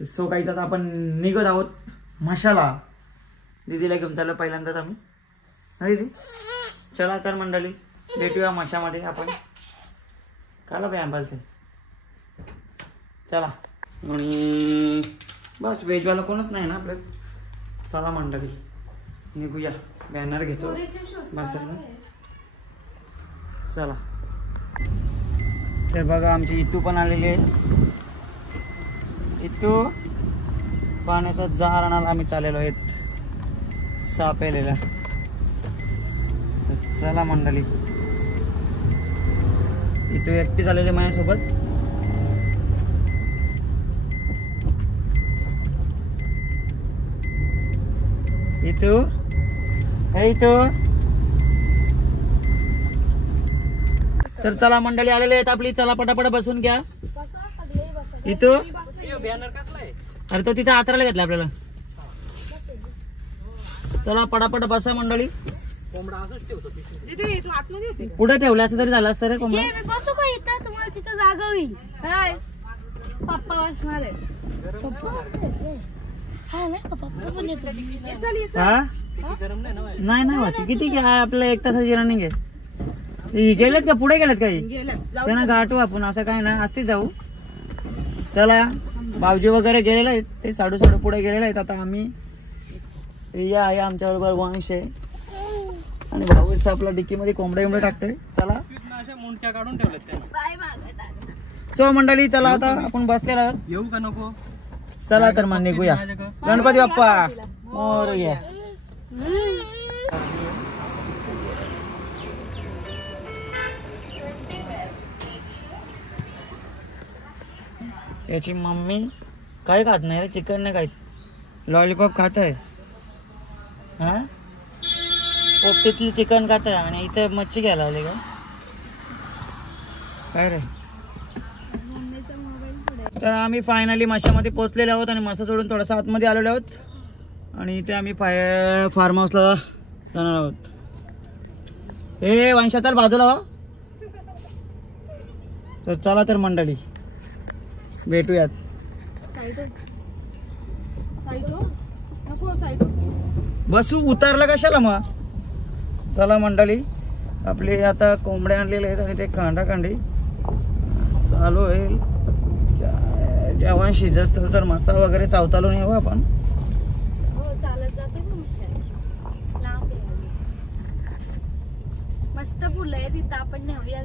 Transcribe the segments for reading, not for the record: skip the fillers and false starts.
So काहीच आता आपण निघत आहोत मशाला. दीदीला घेऊन चाललो पहिल्यांदाच आम्ही. दीदी चला तर मंडळी भेटूया मशामध्ये आपण. काला बाई आंबालते चला. आणि बस वेजवाला कोणच नाही ना आपल्या. चला मंडळी निघूया. बॅनर घेतो बस चला. तर बघा आमची इतू पण आलेली आहे. इतू पाण्याचा जार आणायला आम्ही चाललेलो आहेत सापेलेला. चला मंडळी इतू एकटी झालेली माझ्यासोबत. इतू हे इतू. तर चला मंडळी आलेले आहेत आपली. चला पटापट बसून घ्या. इतू अरे तो तिथे आतराला घेतला आपल्याला. चला पटापट बसा मंडळी. पुढे ठेवला असं तरी झालं असतं रे कोंबडा. बसू का इथं तुम्हाला तिथं जागा होईल. पप्पा बसणार आहे. नाही नाही वाची किती आपल्याला 1 तासाची रनिंग आहे. गेलेत का पुढे गेलेत काही त्यांना गाठू आपण असं काय ना असते जाऊ. चला भाऊजी वगैरे गेलेले आहेत ते साडू पुढे गेलेले आहेत. आता आम्ही रिया आहे आमच्या बरोबर वंश आहे आणि भाऊ आपला डिक्की मध्ये कोंबडे कोंबडे टाकतोय. चला मुंडक्या काढून ठेवल्यात. सो मंडळी चला आता आपण बसलेला आहोत. येऊ का नको. चला तर मग निघूया. गणपती बाप्पा मोरया. याची मम्मी काय खात नाही रे. चिकन नाही खात. लॉलीपॉप खात आहे. हा पोपटीतली चिकन खात आहे आणि इथे मच्छी घ्यायला आले का काय रे. तर आम्ही फायनली माशामध्ये पोहोचलेलो आहोत आणि मासा सोडून थोडासा आतमध्ये आलेलो आहोत आणि इथे आम्ही फार्म हाऊसला जाणार आहोत. हे वंशा चल बाजूला हो. तर चला तर मंडळी भेटूयात. बसू उतारलं कशाला मग. चला मंडळी आपले आता कोंबडे आणलेले आहेत आणि ते कांडाकांडी चालू होईल. जेवण शिजत तर मसा वगैरे चावतालो येऊ आपण. चालत जाते मस्त फुलं आहे तिथं आपण नेऊया.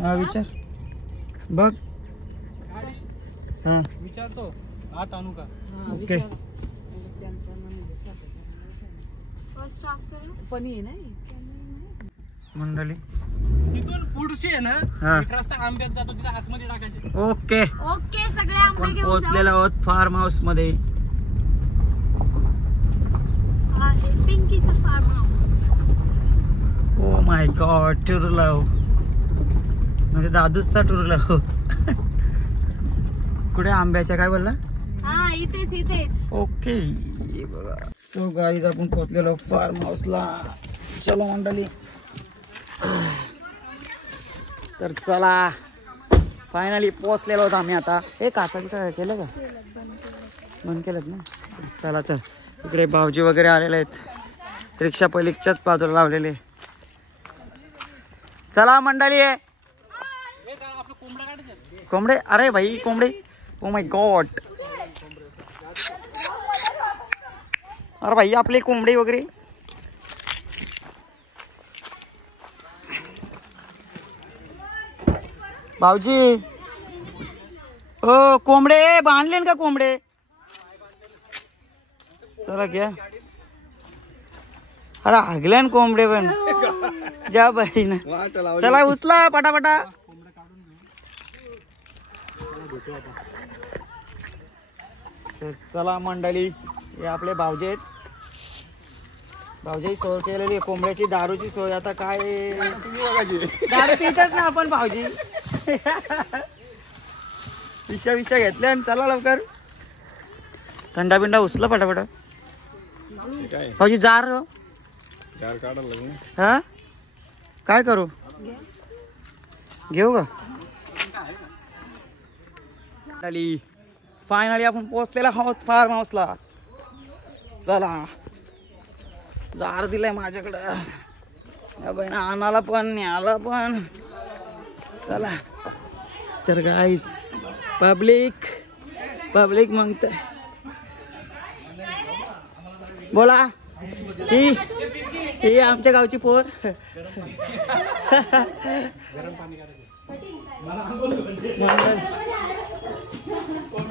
हा विचार बघ. हा विचारतो आत आणू का. ओके मंडळी तिथून पुढची आहे ना एक रस्ता आंब्यात जातो तिथे आतमध्ये टाकायचे. ओके ओके सगळे आंबे घेऊन पोहोचलेलो आहोत फार्म हाऊस मध्ये. पिंकीचा farm house. Oh my god टुरलव म्हणजे दादूचा टुरलव. कुठे आंब्याच्या काय बोलला. हा इथेच इथेच. ओके बघा. सो गाईज आपण पोहोचलेलो फार्म हाऊसला. चलो मंडळी तर चला फायनली पोहोचलेलो आहोत आम्ही आता. हे काचाचं काय केलं का बंद केलं ना. चला तर इकडे भाऊजी वगैरे आलेले आहेत. रिक्षा पहिलीच्याच बाजूला लावलेले. चला मंडळी कोंबडे. अरे भाई कोंबडे. ओ माय गॉड. अरे भाई आपले कोंबडे वगैरे. भाऊजी ओ कोंबडे बांधले का कोंबडे. चला घ्या. अरे हागल्यान कोंबडे पण जा बाई ना. चला उचला पटापटा. चला मंडळी हे आपले भाऊजी आहेत. भाऊजी सोय केलेली आहे कोंबड्याची दारूची सोय. आता काय दारू पितच ना आपण भाऊजी. विषा घेतल्या आणि चला लवकर. थंडा बिंडा उचला पटापटा. भाऊजी जार हा काय करू घेऊ का. फायनली आपण पोहोचलेला आहोत फार्म हाऊसला. चला जार दिलाय माझ्याकडं बहिण आणाला पण न्याला पण. चला तर गाईच पब्लिक मगत बोला ही आमच्या गावची पोर.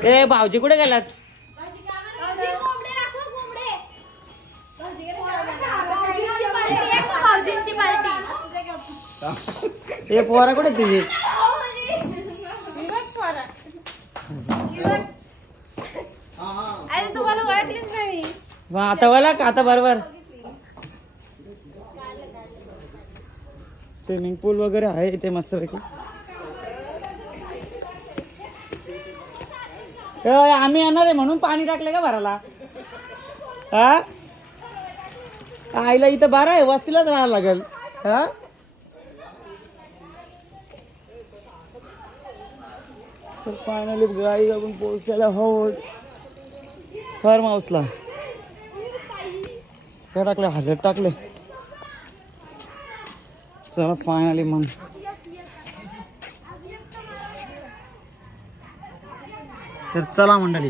ए भाऊजी कुठे गेलात? ए पोरा कुठे तुझी? अरे तुम्हाला ओळखलीच नाही मी. आता ओळख आता बरोबर. स्विमिंग पूल वगैरे आहे इथे मस्तपैकी. आम्ही येणार आहे म्हणून पाणी टाकलं का भराला? हा आईला इथं बारा आहे वस्तीलाच राहायला लागेल. हा तर फायनली गाई आपण पोहोचलेला आहोत फार्म हाऊसला. काय टाकले हलत टाकले. चला फायनली मग तर चला मंडळी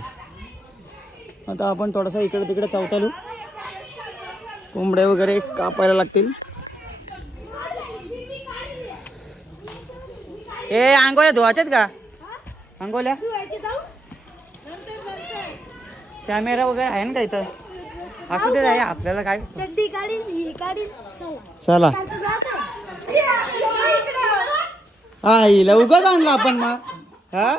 आता आपण थोडासा इकडे तिकडे चौतालू. कोंबड्या वगैरे कापायला लागतील. ए आंघोळ्या धुवायच्यात का? आंघोळ्या कॅमेरा वगैरे आहे ना का इथं? असू दे आहे आपल्याला काय. चला आईला उगाच आणला आपण मग. हा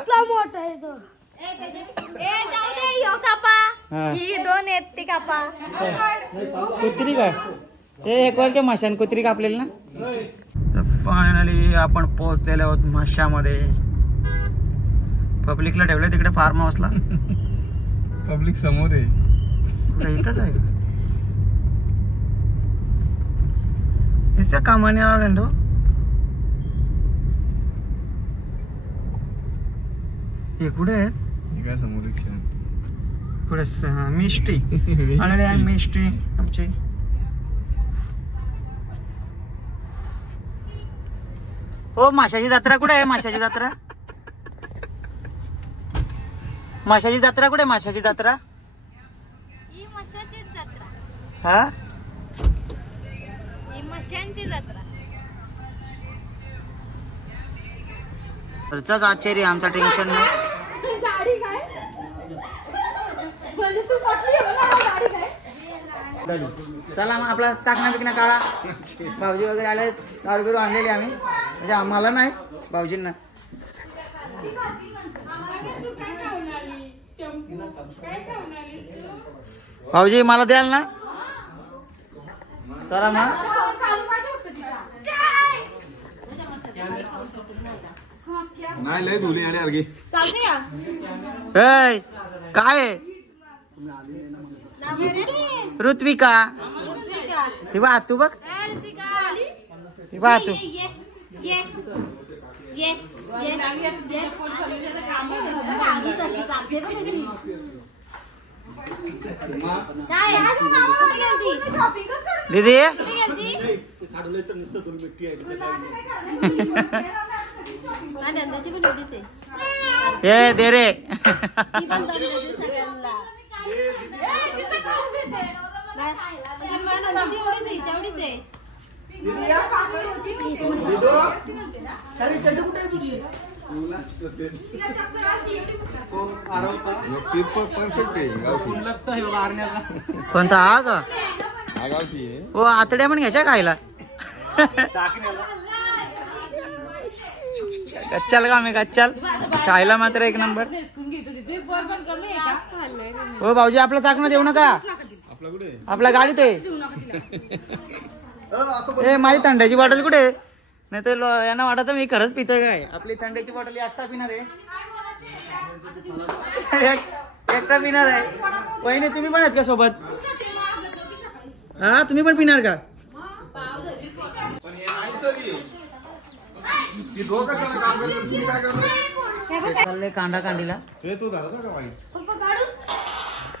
कुत्री काय हे 1 वर्ष माशान कुत्री कापलेली ना. तर फायनली आपण पोहोचलेले आहोत माशामध्ये. पब्लिकला ठेवलं तिकडे फार्म हाऊसला. पब्लिक समोर आहे कुठे इथंच आहे नुसत्या कामाने आला तो. हे कुठे आहेत? काय समोर पुढे मिष्टी आणि मिष्टी आमची. हो माशाची जत्रा कुठे आहे? माशाची जत्रा कुठे? माशाची जत्रा हा खर्चाच आश्चर्य आमचा टेन्शन नाही. चला मग आपला चाकणा बिकणा काढा. भाऊजी वगैरे आले दारू बिरू आणलेली आम्ही म्हणजे आम्हाला नाही भाऊजींना. भाऊजी मला द्याल ना? चला मग नाही लय धुली आणि अर्गी काय ऋत्विका ती बा तू बघ ती बा तू दीदी ए दे रे कोणता हा का? हो आतड्या पण घ्यायच्या खायला. गच्चाल का मी गच्चाल खायला मात्र एक नंबर. हो भाऊजी आपलं चाकणं देऊ नका. आपल्या गाडीत आहे. माझी थंड्याची बॉटल कुठे? नाही तर यांना वाटत मी खरंच पितोय काय. आपली थंड्याची बॉटल एकटा पिणार आहे. एकटा पिणार आहे. वहिनी तुम्ही पण आहेत का सोबत? हा तुम्ही पण पिणार का? दोघं जण काम करतात. चालले कांदा कांडीला. तू झाला का बाई?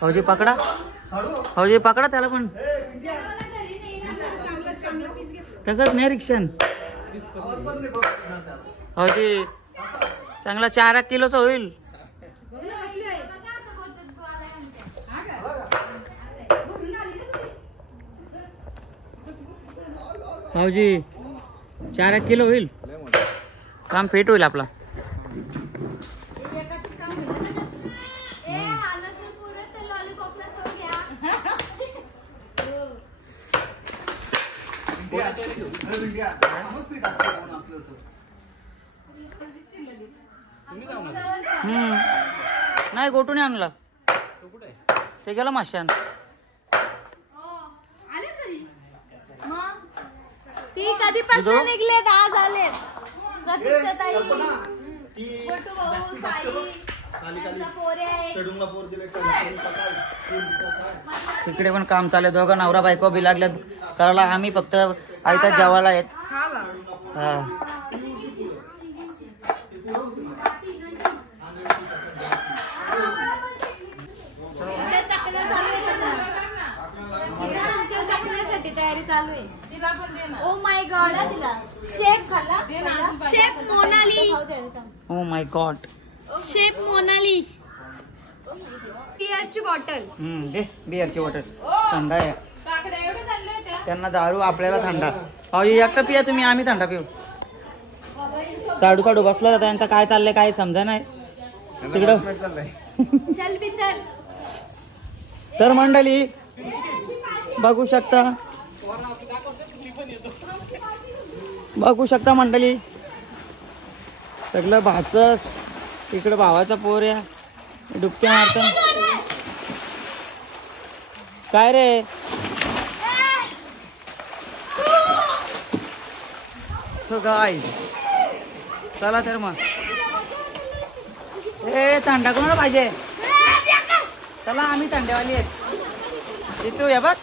भाऊजी पकडा, भाऊजी पकडा त्याला पण. तसंच नाही रिक्षन भाऊजी. चांगला 4 किलोचा होईल. भाऊजी 4 किलो होईल. काम फिट होईल आपला. नाही गोटूने आणला ते गेला माशान. ती कधीपासून निघलेत आज आले. प्रतीक्षाताई, गोटू भाऊ, साई, त्यांचा पोरे. तिकडे पण काम चालू आहे. दोघं नवरा बायको बी लागल्यात करायला. आम्ही फक्त आयत्या जेवायला आहेत. हा तयारी चालू आहे. Oh my god. तिला शेफ खाला. Chef Monali. Oh my god. Chef Monali. बिअरची बॉटल. दे बिअरची बॉटल. थंडा आहे त्यांना दारू, आपल्याला थंडा. भाऊजी एकटं पिया तुम्ही, आम्ही थंडा पिऊ. साडू साडू बसला जाता. यांचं काय चाललंय काय समजा नाही तिकडं. चल बी चल. तर मंडळी बघू शकता मंडळी सगळं भाचस. इकडं भावाचा पोऱ्या डुबक्या मारतात. काय रे सो गाय. चला तर मग. ए थंडा कोणाला पाहिजे? चला आम्ही थंडेवाली आहेत. तिथू या बघ.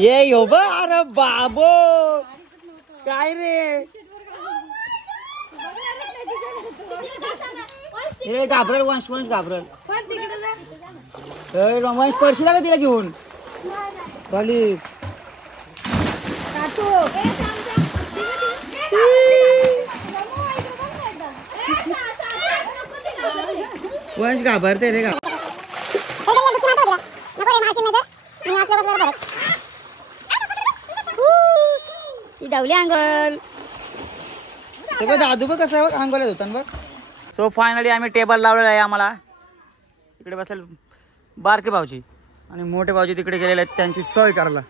ये यो बा. अरे बाबो काय रे. हे घाबरल वंश घाबरल. वंश परशीला का तिला घेऊन खाली. वंश घाबरते रे. धावली अंगल. ते बघ दादू बघ कसं बघ अंगोला धुतान बघ. सो फायनली आम्ही टेबल लावलेला आहे. आम्हाला इकडे बसेल बारके भाऊजी आणि मोठे भाऊजी तिकडे गेलेले आहेत त्यांची सोय करायला.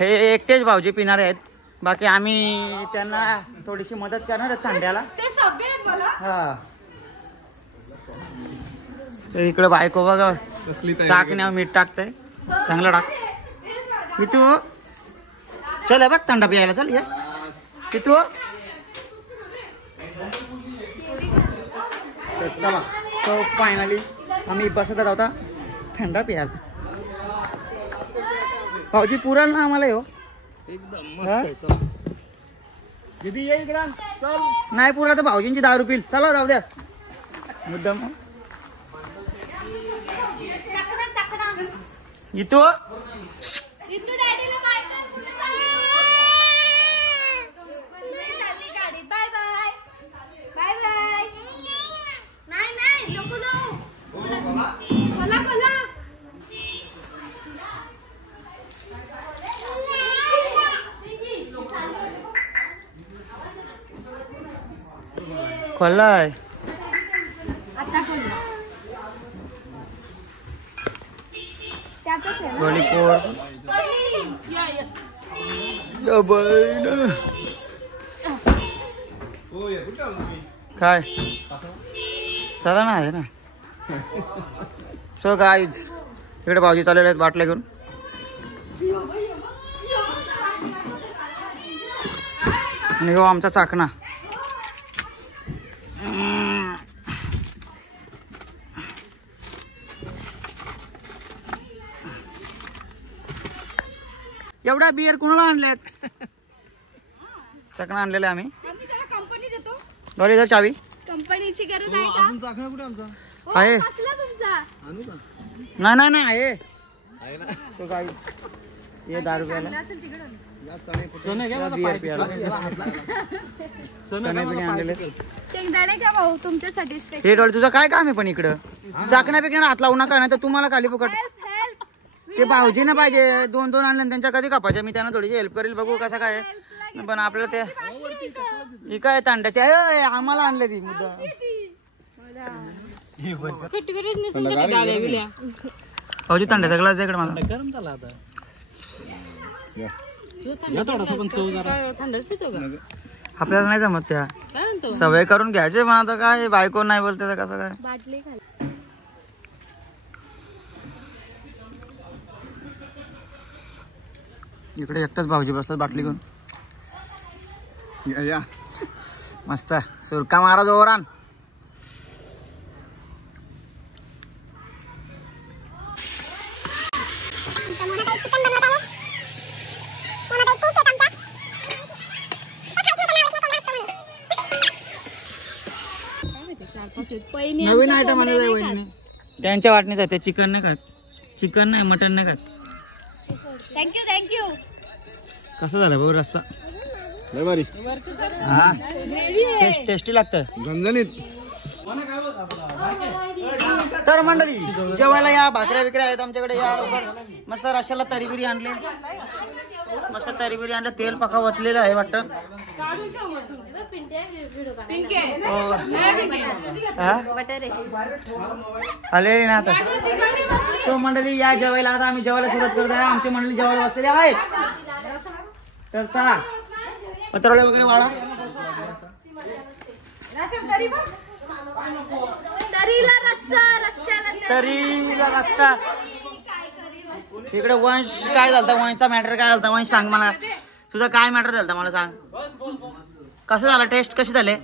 हे एकटेच भाऊजी पिणार आहेत. बाकी आम्ही त्यांना थोडीशी मदत करणार आहे थंड्याला. हा इकडे बायको बघा चाकण्यावर मीठ टाकतंय. चांगलं टाक. कितू चल बघ थंडा प्यायला. चल ये कितू. चला सो फायनली आम्ही बसत होता थंडा प्यायला. भाऊजी पुराल ना आम्हाला हो एकदम मस्त. दीदी ये इकडं. चल नाही पुरा तर भाऊजींची दारू पिल. चला जाऊ द्या मुद्दाम. इथू खोलाय. काय चला ना आहे ना. सो गाईज इकडे भाऊजी चाललेले आहेत बाटल्या घेऊन. आणि हो आमचा चाकणा. एवढ्या बियर कुणाला आणल्यात? चकणा आणलेले आम्ही. कंपनी देतो. डॉली इधर चावी कंपनीची गरज आहे का? चाकणा कुठे आमचा आहे. कसला तुमचा? आणू का नाही आहे आहे ना तो काय ये 10 रुपयाला या चणे सोनं घ्या माझा बियर पाय. पियाला चणे बिणे आणलेले. शेंगदाणे घ्या भाऊ तुमच्यासाठी स्पेशल. हे डॉली तुझं काय काम आहे पण इकडं? चाकण्या पिकण्या हात लावू नका नाही तर तुम्हाला खाली फुकट. Help help. ते भाऊजी ना पाहिजे 2-2 आणले आणि त्यांच्या कधी कापायचे. मी त्यांना थोडीशी हेल्प करेल बघू कसं काय आहे. पण आपल्याला ते ही काय तांड्याची आहे आम्हाला आणले ती मुद्दा. भाऊजी तांड्याचा ग्लास दे इकडे मला. गरम झाला आता. या थोडासा पण चव जरा. आपल्याला नाही जमत त्या सवय करून घ्यायचे पण आता काय बायको नाही बोलते तर कसं काय. बाटली खाली. इकडे एकटाच भाऊजी बसतात बाटली घेऊन. या मस्त सुरका मारा जोरान. नवीन आयटम आणले वहिनी त्यांच्या वाटणीच ते चिकन नाही खात. चिकन नाही मटन नाही खात. Thank you thank you. कसं झालं भाऊ रस्सा? लय भारी हा टेस्टी लागतं. झणझणीत. तर मंडळी जेवायला या. भाकऱ्या बिकऱ्या आहेत आमच्याकडे या लवकर. मस्त रश्याला तरी बिरी आणले. मस्त तरी बिरी आणलं. तेल पका वतलेलं आहे वाटतं. आले ना आता. सो मंडळी या जेवायला. आता आम्ही जेवायला सुरुवात करत आहे. आमची मंडळी जेवायला बसलेली आहेत. तर चला पत्रवडे वगैरे वाढा. तरीला रस्ता. इकडे वंश काय झालं? वंशचा मॅटर काय झालं? वंश सांग मला. तुझा काय मॅटर झालं मला सांग. कसं झालं? टेस्ट कशी झाले?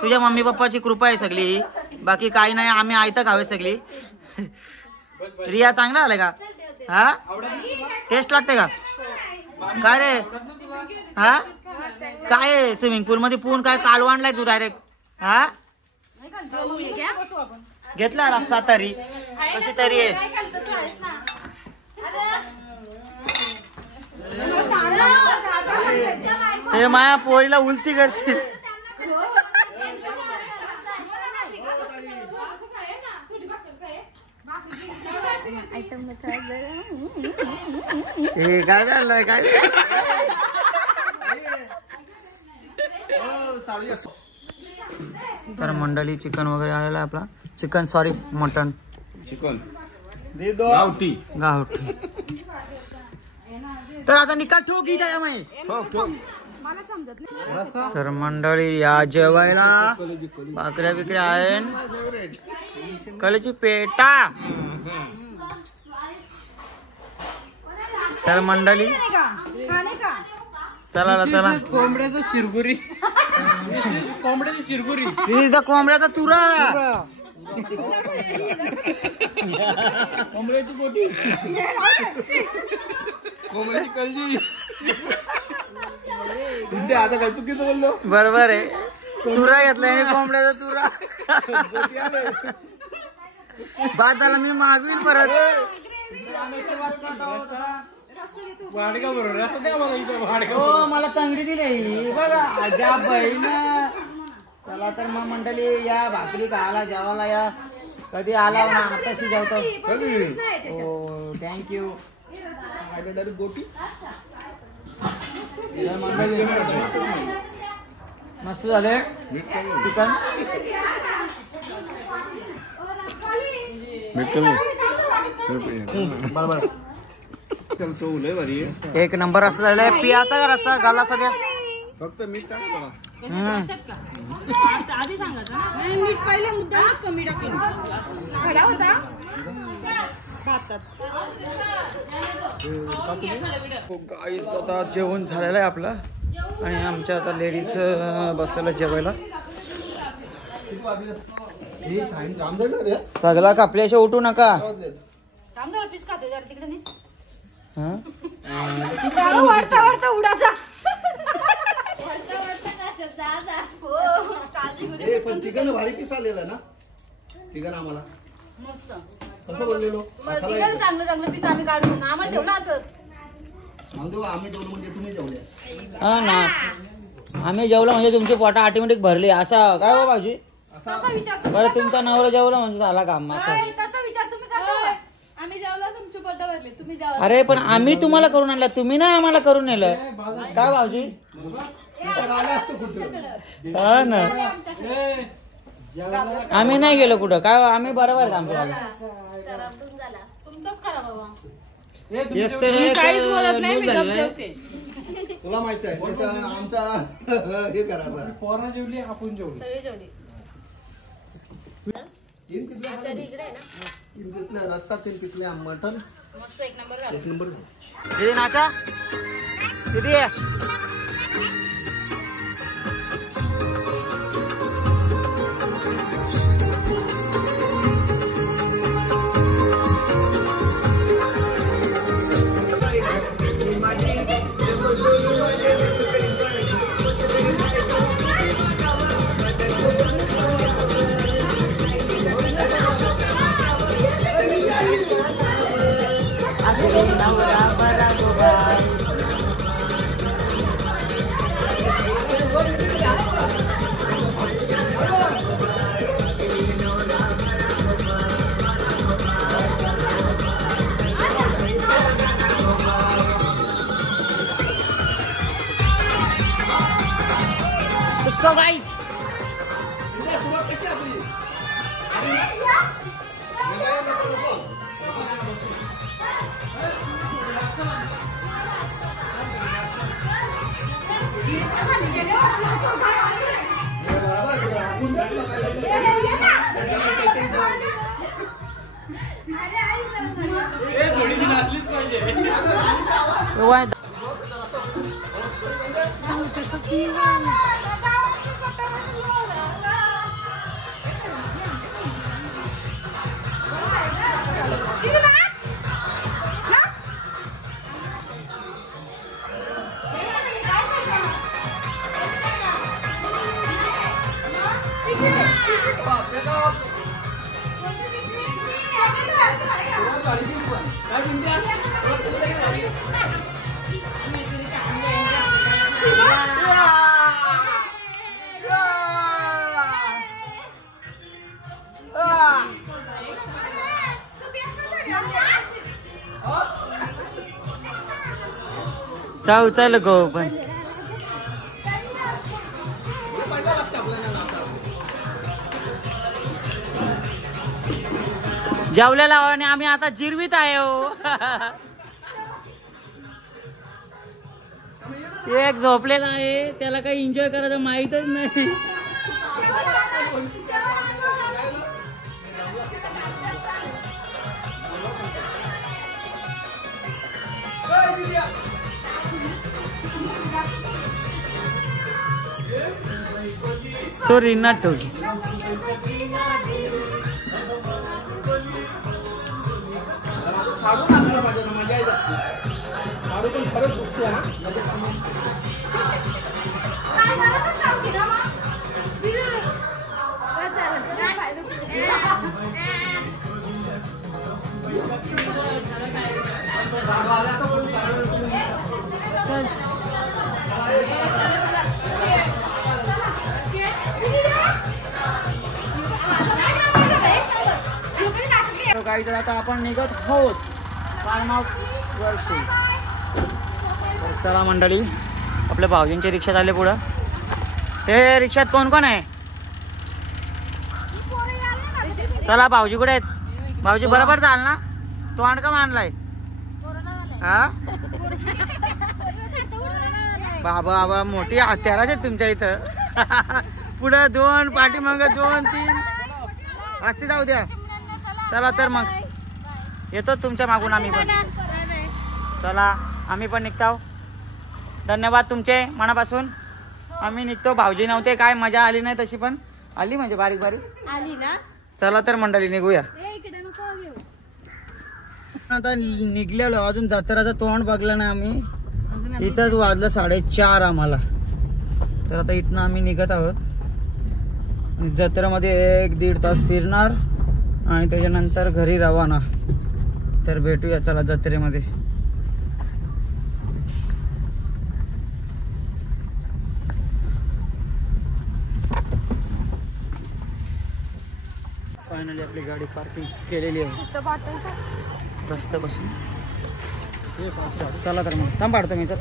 तुझ्या मम्मी पप्पाची कृपा आहे सगळी. बाकी काही नाही. आम्ही आयतं खावे सगळी. रिया चांगला झालाय का? हा टेस्ट लागते का? काय रे हा काय स्विमिंग पूल मध्ये पूर्ण काय कालवा आणलाय तू डायरेक्ट? हा घेतला रस्ता तरी कशी तरी आहे. हे माया पोरीला उलटी करशील. हे काय झालंय काय? तर मंडळी चिकन वगैरे आलेला आहे आपला. Chicken sorry mutton. चिकन गावठी. गावठी. तर आता निकाल ठोक ही काय माहिती. ठोक ठोक. तर मंडळी या जेवायला. भाकऱ्या बिकऱ्या आहेत. कलेची पेटा. तर मंडळी चला चला. कोंबड्याचं शिरगुरी. कोंबड्याची शिरगुरी. तिथं कोंबड्याचा तुरा. कोंबड्याची बोटी. कोंबड्याची कलजी. आता काय चुकीचं बोललो. बरोबर आहे. तुरा घेतलाय कोंबड्याचा तुरा. बाद झाला. मी मागवील परत. वाडगा बरोबर असं द्या मला इथं वाडगा. हो मला तंगडी दिली बघा. अजा बहीण. चला तर मग मंडळी या भाकरी खायला जेवायला या. कधी आला ना आताशी जेवतो. हो थँक्यू. गोटी मस्त झाले चिकन. बरोबर. एक नंबर रस्सा झालाय. पियाचा का रस्सा घाला सध्या. फक्त मीठ टाका बघा. आधी सांगायचं ना. मीठ पहिले मुद्दामच कमी टाकलं. खडा होता आता जेवण झालेलं आहे आपलं. आणि आमच्या आता लेडीज बसलेलं जेवायला. सगळा कापल्याशिवाय उठू नका. हा वाढता वाढता उडाचा ए, पण तिघांना भारी पीस आलेला ना तिघांना आम्हाला मस्त कसं बोललेलो चांगलं चांगलं पीस आम्ही काढून आम्हाला ठेवलं असंच आम्ही जेवलो म्हणजे तुम्ही जेवले हा ना आम्ही जेवलो म्हणजे तुमची पोटा ऑटोमॅटिक भरली असं काय हो भाऊजी तसा विचार बरं तुमचा नवरा जेवला म्हणजे झाला काम असं तसा विचार तुम्ही करता आम्ही जेवलो तुमची पोट भरली तुम्ही जेवला अरे पण आम्ही तुम्हाला करून आणलं तुम्ही ना आम्हाला करून नेलं काय भाऊजी हा ना आम्ही नाही गेलो कुठं काय आम्ही बरोबर आहे आमच्या तुमचंच करा बाबा एक तर एक लूज झालेलं आहे. तुला माहिती आहे नाही तर आमचा हे करायचा पोरा जेवली आपण जेवली सगळे जेवले तीन कितल्या रस्ता 3 कितल्या मटन मस्त एक नंबर झाला 1 नंबर झाला दीदी नाचा दीदी So guys, सुरुवात कशी आपली चाव चाल गो पण जेवलेला आणि आम्ही आता जिरवीत आहे हो एक झोपलेला आहे त्याला काही एन्जॉय करायचं माहीतच नाही सॉरी नॉट टू साडू टाकायला पाहिजे ना मजा येत असते साडू पण खरंच दुखतो हा काही तर आता आपण निघत आहोत फार्म वर्षी चला मंडळी आपल्या भाऊजींची रिक्षात आले पुढं हे रिक्षात कोण कोण आहे चला भाऊजी कुठे आहेत भाऊजी बरोबर चाल ना तोंड का मानलाय हा बाबा बाबा मोठी हत्याराच आहेत तुमच्या इथं पुढं 2 पाठीमाग 2 3 असते जाऊ द्या चला तर मग येतो तुमच्या मागून आम्ही पण चला आम्ही पण निघतो धन्यवाद तुमचे मनापासून आम्ही निघतो भाऊजी नव्हते काय मजा आली नाही तशी पण आली म्हणजे बारीक बारीक आली ना चला तर मंडळी निघूया इकडे नको घेऊ आता निघलेलो, अजून जत्राचं तोंड बघलं नाही आम्ही. इथंच वाजलं 4:30 आम्हाला. तर आता इथनं आम्ही निघत आहोत. जत्रेमध्ये 1-1.5 तास फिरणार आणि त्याच्यानंतर घरी रवाना. तर भेटूया चला जत्रेमध्ये. फायनली आपली गाडी पार्किंग केलेली आहे रस्त्यापासून. चला तर मग थांब पाडतो मी. तर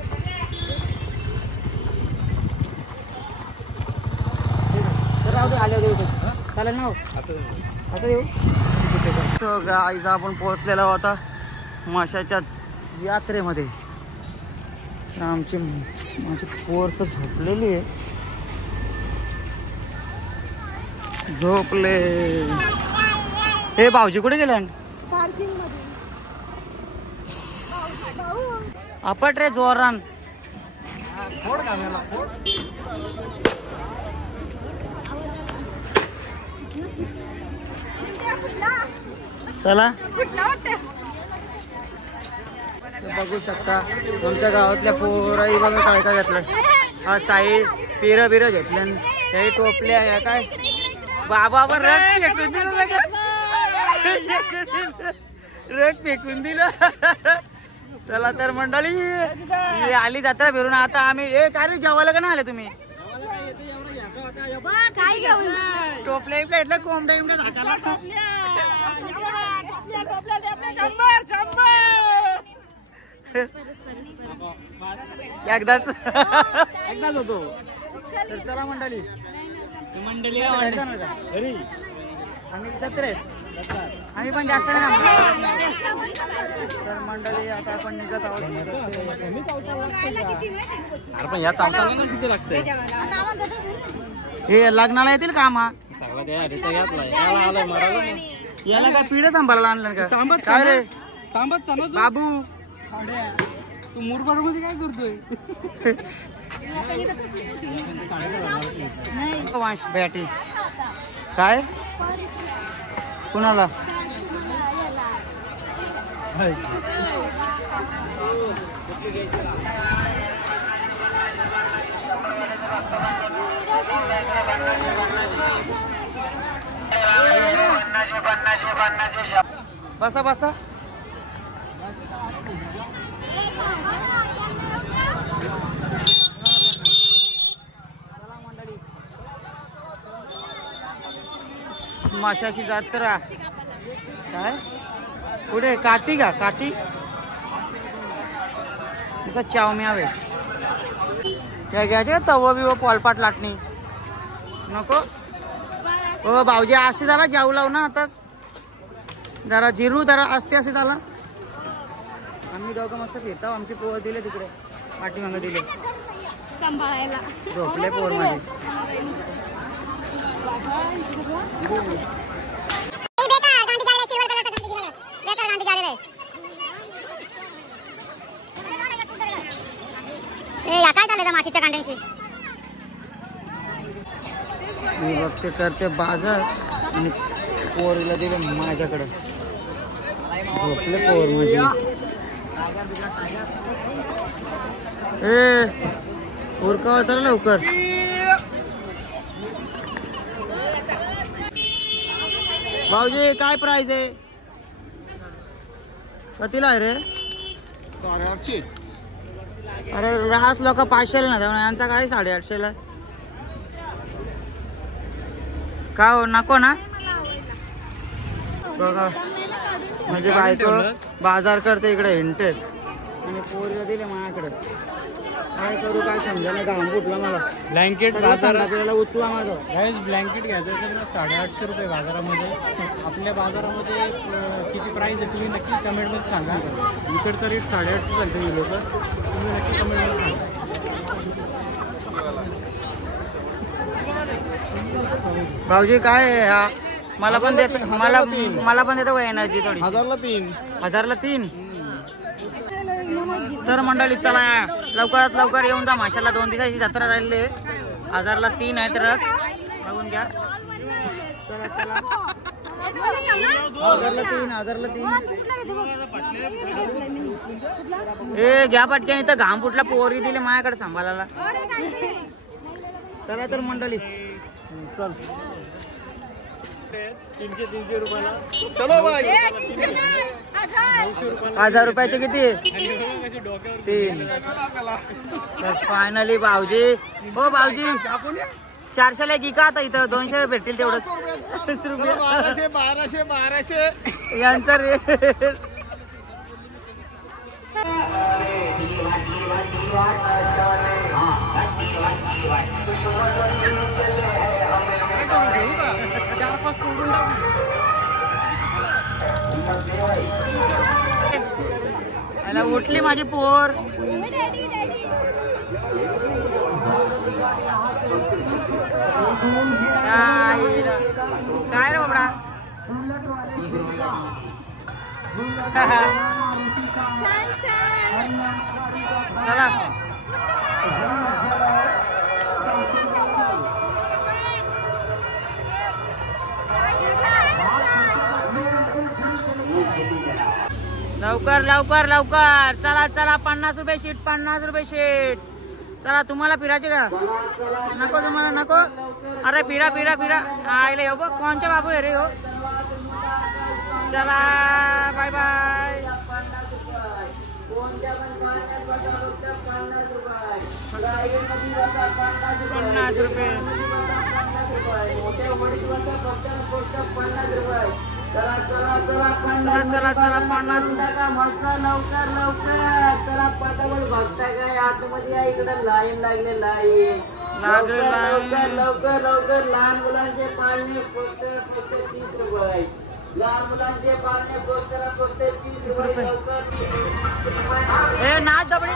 आले चालेल ना आता येऊ. सो गाईज आपण पोहोचलेला होता माशाच्या यात्रेमध्ये. माझी पोर तर झोपलेली आहे. झोपले. हे भाऊजी कुठे गेले? आपट रे जोरान. चला बघू शकता आमच्या गावातल्या पोराई बघा काय काय घेतलं. हा साई पिरं बिरं घेतल्या. काही टोपल्या या काय बाबा रग फेकून दिलं लगेच. रग फेकून दिलं. चला तर मंडळी आली जत्रा फिरून. आता आम्ही काय रे जेवायला का नाही आले तुम्ही? टोपल्या प्लेटला कोंबड्या बिंबड्या झाकायला. एकदाच होतो. तर चला मंडळी घरी आम्ही जत्रेत आम्ही पण जास्त नाही. तर मंडळी आता आपण निघत आहोत. हे लग्नाला येतील का? याला काय पिढं सांभाळायला आणलं का? काय रे तांबत बाबू तू मुरबाड मध्ये काय करतोय? बॅटी काय कुणाला? बसा बसा. माशाची जत्रा काय पुढे काती का? काती तसा चावम्या वेळ काय घ्यायचे? तव बिव पोलपाट लाटणी नको. हो भाऊजी असते झाला जाऊ लाव ना. आता जरा जिरू जरा असते असे झाला. आम्ही दोघं मस्त फिरतो. आमची पोर दिले तिकडे पाठीमागे दिले सांभाळायला. झोपले पोर माझे. काय चाललं मातीच्या कांड्यांशी? मी बघते करते बाजार आणि पोरीला दिले माझ्याकडे. झोपले पोर माझी. उरकावा चला लवकर. भाऊजी काय प्राइस आहे? कितीला आहे रे? 850. अरे राहत लोक 500 ना जाऊन यांचा काय 850ला का हो? नको ना. बघा म्हणजे बायको बाजार करते इकडे हिंटेल आणि पोरीला दिले माझ्याकडे. काय करू काय समजा नाही. घाम फुटला मला. ब्लँकेट आपल्याला उचला माझं. ब्लँकेट घ्यायचं तर 850 रुपये बाजारामध्ये. आपल्या बाजारामध्ये किती प्राइस आहे तुम्ही नक्की कमेंटमध्ये सांगा. इकडचा रेट 850 चालते मी लोक. तुम्ही नक्की कमेंटमध्ये सांगा. भाऊजी काय हा मला पण देत मला पण देतो एनर्जी थोडी. 1000ला 3. तर मंडळी चला लवकरात लवकर येऊन जा. माशाला 2 दिवसाची जत्रा राहिली. 1000ला 3 आहे. तर बघून घ्या. चला चला हजारला 3 ए घ्या पटक्यान, इथं घाम फुटला, पोरी दिले माझ्याकडे सांभाळायला. चला तर मंडळी चल 300 रुपयाला. चलो भाई 1000 रुपयाचे किती? 3. तर फायनली भाऊजी, हो भाऊजी 400ला घे का आता? इथं 200 भेटतील तेवढंच. 30 रुपये 1200 यांचा रेट. याला उठली माझी पोर. काय रे बाबडा? चला लवकर लवकर लवकर चला चला. 50 रुपये शीट, 50 रुपये शीट. चला तुम्हाला फिरायचे का? नको तुम्हाला नको? अरे फिरा फिरा फिरा. आईले हो बघ कोणच्या बाबू आहे रे हो. चला बाय बाय. 50 रुपये. चला चला चला 50. लवकर लवकर चला पटापट बघता काय आतमध्ये या. इकडे लाईन लागले, लाईन लवकर लवकर लवकर. लहान मुलांचे पाळणे फक्त 30 रुपये. लहान मुलांचे पाळणे फक्त 30 रुपये. लवकर ए नाच दबडी.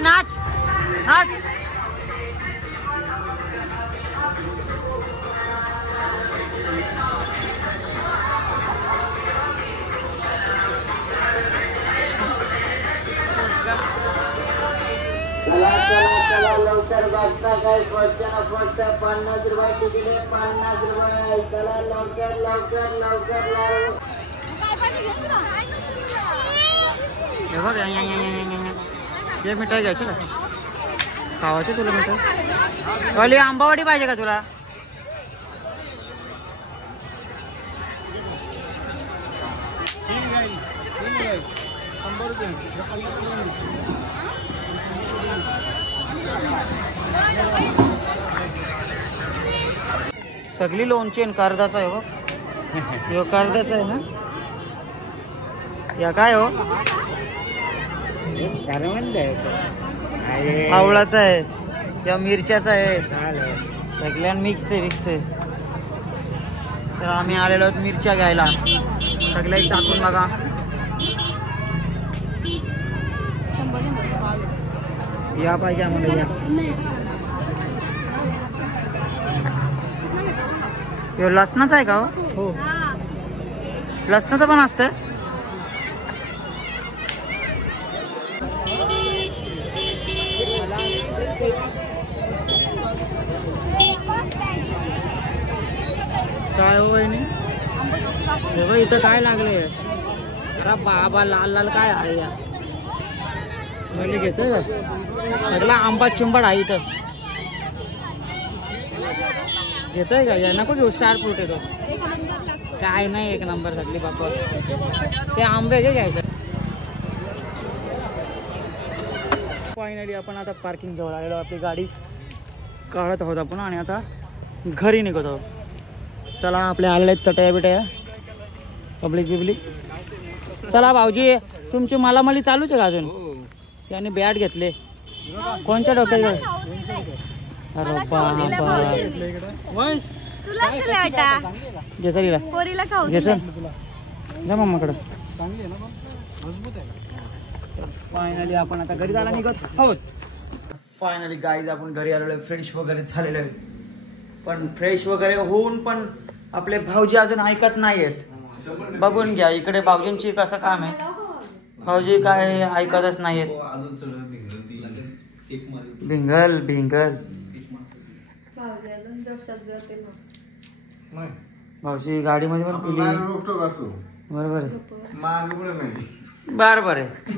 नाच नाच. चला चला चला लवकर बघता काय. फक्त 50 रुपये तिकीट आहे. 50 रुपये. चला लवकर लवकर लवकर लवकर. हे बघ हे मिठाई घ्यायची का? खावायची तुला मिठाई? वाली आंबावाडी पाहिजे का तुला? सगळी लोणची कर्जाचा आहे बघ. हे कर्जाचा आहे ना? या काय हो? आवळाचा आहे या मिरच्याचा आहे. सगळ्या मिक्स आहे. तर आम्ही आलेलो आहोत मिरच्या घ्यायला. सगळ्या टाकून बघा. या पाहिजे आम्हाला या. हे लसणाचं आहे का हो? लसणाचं पण असतं. काय हो वहिनी? इथं काय लागले? अरे बाबा लाल लाल काय आहे या? म्हणजे घेतोय का? सगळा आंबा चिंबड आहे इथं. घेतोय का? या नको घेऊ. स्टार फ्रूट येतो काय नाही. 1 नंबर सगळी बाबा. ते आंबे घ्यायचं. फायनली आपण आता पार्किंग जवळ आलेलो. आपली गाडी काढत आहोत आपण आणि आता घरी निघत आहोत. चला आपल्या आलेल्या चटया बिटया पब्लिक. चला भाऊजी तुमची मालामाली चालूच आहे का अजून? त्याने बॅट घेतले. कोणच्या डोक्यात? अरे बाबा जा मम्माकडं. फायनली आपण आता घरी जायला निघत आहोत. फायनली गाईज आपण घरी आलेलो आहे. फ्रेश वगैरे झालेलो आहे. पण फ्रेश वगैरे होऊन पण आपले भाऊजी अजून ऐकत नाहीयेत. बघून घ्या इकडे भाऊजींची कसं काम आहे. भाऊजी काय ऐकतच नाहीयेत. भिंगल भिंगल भाऊची गाडीमध्ये पण पिली बरोबर आहे बरोबर आहे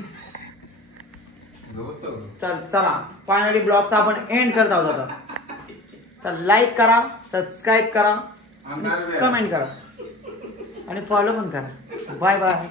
चला फायनली ब्लॉगचा आपण एंड करत आहोत आता चल लाईक करा सबस्क्राईब करा कमेंट करा आणि फॉलो पण करा बाय बाय